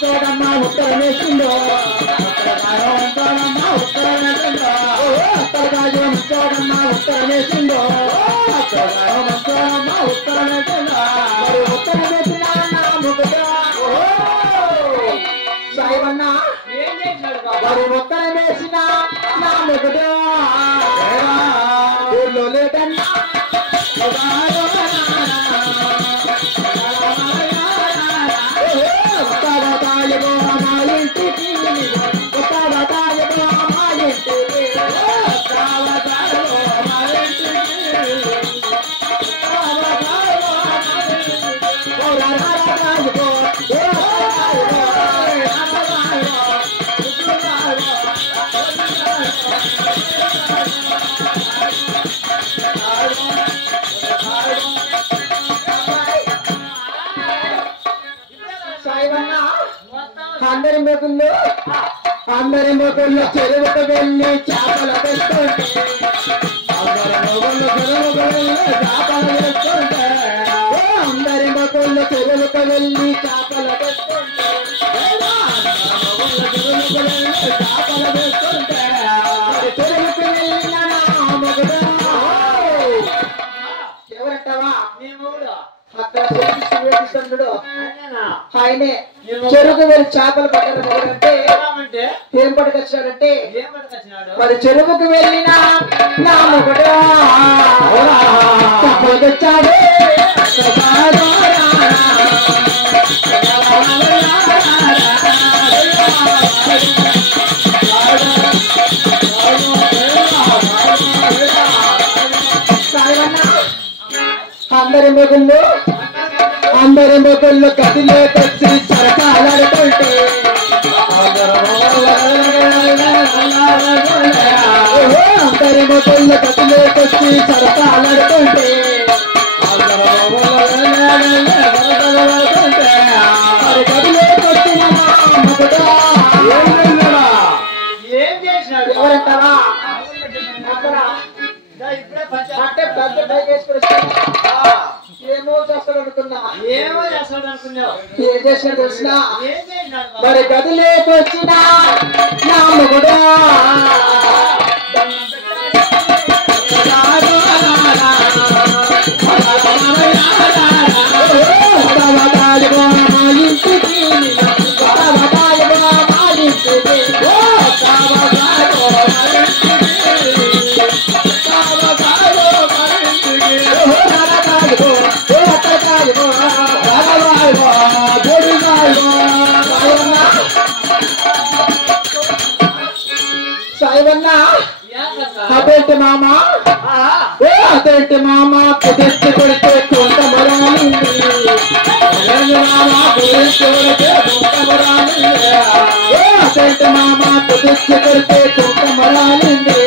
మంచోడమ్మా ఉత్తరమేసిందో మంచోడమ్మా ఉత్తరమేసిందో అత్తగారు మంచోడమ్మా ఉత్తరమేసిందో మంచోడమ్మా ఉత్తరమేసిందో మరి ఉత్తరమేసిన సాయివన్న ఏం చేశాడు మరి ఉత్తరమేసిన నా ముగ్గుడు ఊళ్ళో లేదన్నా అందరి మొగుళ్ళు చెరువుకు వెళ్ళి చేపలు పెట్టుకుంటే అందరి మొగుళ్ళు చెరువుకు వెళ్ళి చేపలు పెట్టుకుంటే చెరువుకు వెళ్ళిన మొగుడు ఎవరంటావా అక్కడ ఆయనే చెరుకు వెళ్ళి చేపలు పట్టారంటే ఏం పట్టుకొచ్చాడంటే మరి చెరువుకు వెళ్ళిన నా మొగుడు తెచ్చాడు అందరి మొగుళ్ళు గదిలోకొచ్చి సరకాలాడుతుంటే అందరి మొగుళ్ళు గదిలోకొచ్చి సరకాలాడుతుంటే గదిలోకొచ్చిన ఏం చేసినాడు ఎవరంటారా అంటే పెద్ద బైక్ వేసుకొని ఏమో చేస్తాడు అనుకున్నా ఏమో చేస్తాడు అనుకున్నావు ఏం చేసినా తెలిసిన ఏం చేసినాడు మరి గదిలోకి వచ్చిన నా మొగుడు సాయివన్నా అదేంటి మామ అదేంటి మామ కుదిర్చి కొడితే కొంత మొరాలింది మామ కుదిర్చి కొడితే కొంత మొరాలింది అదేంటి మామ కుదిర్చి కొడితే కొంత మొరాలింది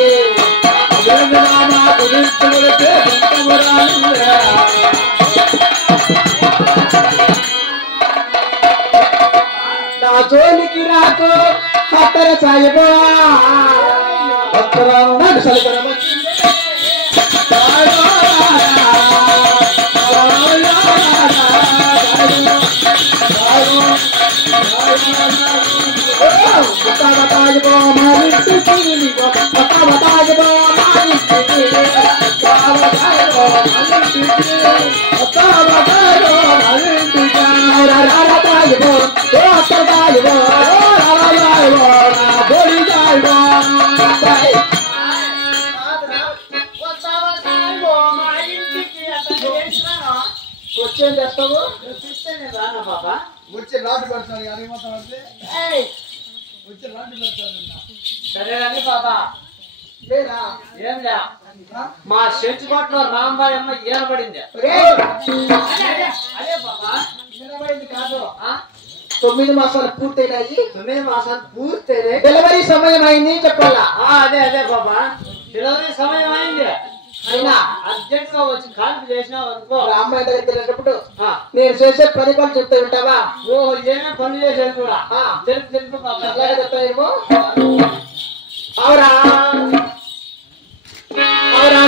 మామ కుదిర్చి కొడితే కొంత మొరాలింది నా జోలికి రాకు అత్తర సాయిబా వచ్చేం చేస్తావు రానా బాబా వచ్చే లాంటి పెడతాను కానీ వచ్చే లాంటి పెడతాను సరే అని బాబా లేదా ఏం లే మా చెంచుకోట్లో రాంబాయి అమ్మ ఏనబడింది అదే బాబా నిలబడింది కాదు 9 మాసాలు పూర్తయినాయి 9 మాసాలు పూర్తయినాయి డెలివరీ సమయం అయింది చెప్పాలా అదే బాబా డెలివరీ సమయం అయింది అయినా అర్జెంట్ గా వచ్చి కాల్పు చేసినావు అనుకో అమ్మాయి దగ్గరికి వెళ్ళేటప్పుడు నేను చేసే పని పనులు చెప్తా ఉంటావా ఓ ఏమేమి పనులు చేసేది కూడా తెలుపు బాబా అట్లాగే చెప్తాయేమో అవురా అవురా